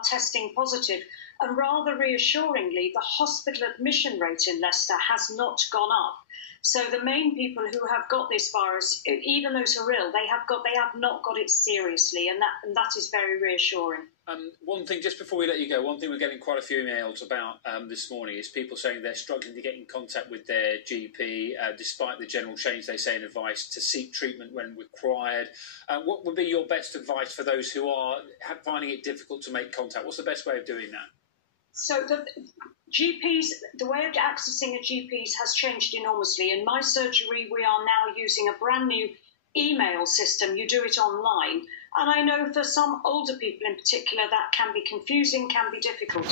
are testing positive. And rather reassuringly, the hospital admission rate in Leicester has not gone up. So the main people who have got this virus, even those who are ill, they have not got it seriously, and that is very reassuring. One thing, just before we let you go, one thing we're getting quite a few emails about this morning is people saying they're struggling to get in contact with their GP, despite the general change they say in advice to seek treatment when required. What would be your best advice for those who are finding it difficult to make contact? What's the best way of doing that? So the GPs, the way of accessing a GPs has changed enormously. In my surgery, we are now using a brand new email system. You do it online. And I know for some older people in particular, that can be confusing, can be difficult.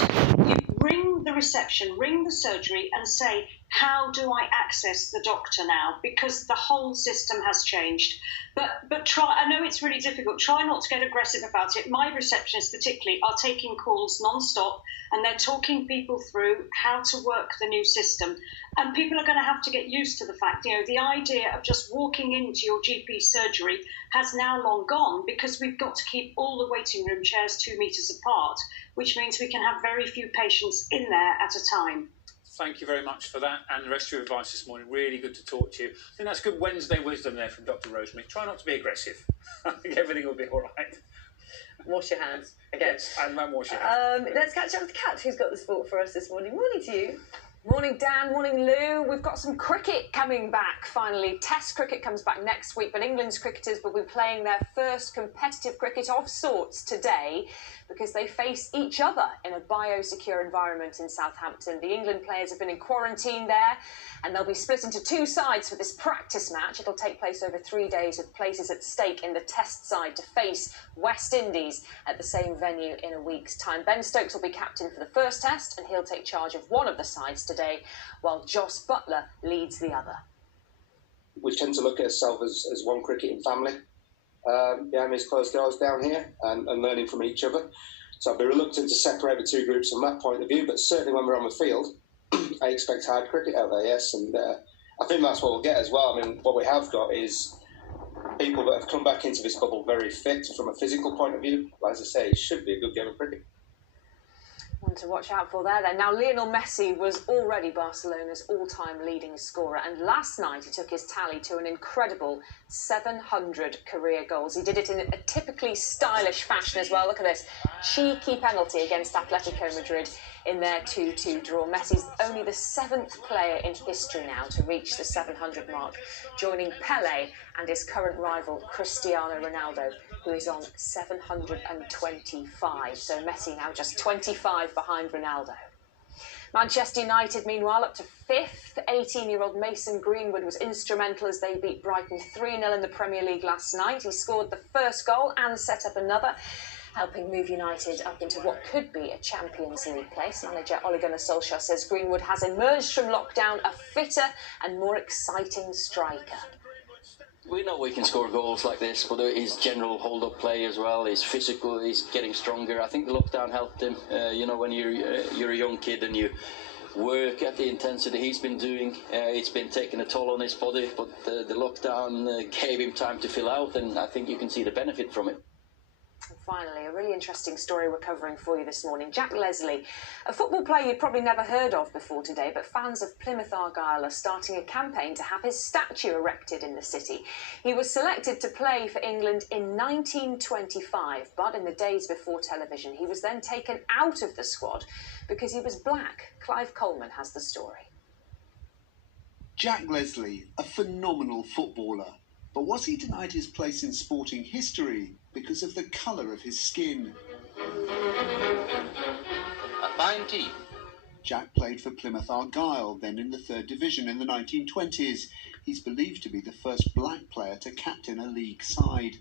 You ring the reception, ring the surgery and say, how do I access the doctor now? Because the whole system has changed. But try, I know it's really difficult. Try not to get aggressive about it. My receptionists particularly are taking calls non-stop and they're talking people through how to work the new system. And people are going to have to get used to the fact, the idea of just walking into your GP surgery has now long gone because we've got to keep all the waiting room chairs 2 meters apart, which means we can have very few patients in there at a time. Thank you very much for that and the rest of your advice this morning. Really good to talk to you. I think that's good Wednesday wisdom there from Dr. Rosemary. Try not to be aggressive. I think everything will be all right. Wash your hands again. Yes, and wash your hands. Let's catch up with Kat, who's got the sport for us this morning. Morning to you. Morning, Dan. Morning, Lou. We've got some cricket coming back, finally. Test cricket comes back next week, but England's cricketers will be playing their first competitive cricket of sorts today because they face each other in a biosecure environment in Southampton. The England players have been in quarantine there, and they'll be split into two sides for this practice match. It'll take place over 3 days with places at stake in the test side to face West Indies at the same venue in a week's time. Ben Stokes will be captain for the first test, and he'll take charge of one of the sides today, while Jos Buttler leads the other. We tend to look at ourselves as one cricketing family. Behind these closed doors down here and learning from each other. So I'd be reluctant to separate the two groups from that point of view, but certainly when we're on the field, I expect hard cricket out there, yes, and I think that's what we'll get as well. I mean, what we have got is people that have come back into this bubble very fit from a physical point of view. As I say, it should be a good game of cricket. One to watch out for there then. Now, Lionel Messi was already Barcelona's all-time leading scorer, and last night he took his tally to an incredible 700 career goals. He did it in a typically stylish fashion as well. Look at this cheeky penalty against Atletico Madrid in their 2-2 draw. Messi's only the 7th player in history now to reach the 700 mark, joining Pelé and his current rival Cristiano Ronaldo, who is on 725. So Messi now just 25 behind Ronaldo. Manchester United, meanwhile, up to 5th. 18-year-old Mason Greenwood was instrumental as they beat Brighton 3-0 in the Premier League last night. He scored the first goal and set up another, helping move United up into what could be a Champions League place. Manager Ole Gunnar Solskjaer says Greenwood has emerged from lockdown a fitter and more exciting striker. We know we can score goals like this, but his general hold-up play as well, his physical, he's getting stronger. I think the lockdown helped him. When you're a young kid and you work at the intensity he's been doing, it's been taking a toll on his body, but the lockdown gave him time to fill out, and I think you can see the benefit from it. And finally, a really interesting story we're covering for you this morning. Jack Leslie, a football player you've probably never heard of before today, but fans of Plymouth Argyle are starting a campaign to have his statue erected in the city. He was selected to play for England in 1925, but in the days before television, he was then taken out of the squad because he was black. Clive Coleman has the story. Jack Leslie, a phenomenal footballer. But was he denied his place in sporting history because of the colour of his skin? A fine team. Jack played for Plymouth Argyle, then in the 3rd Division in the 1920s. He's believed to be the first black player to captain a league side.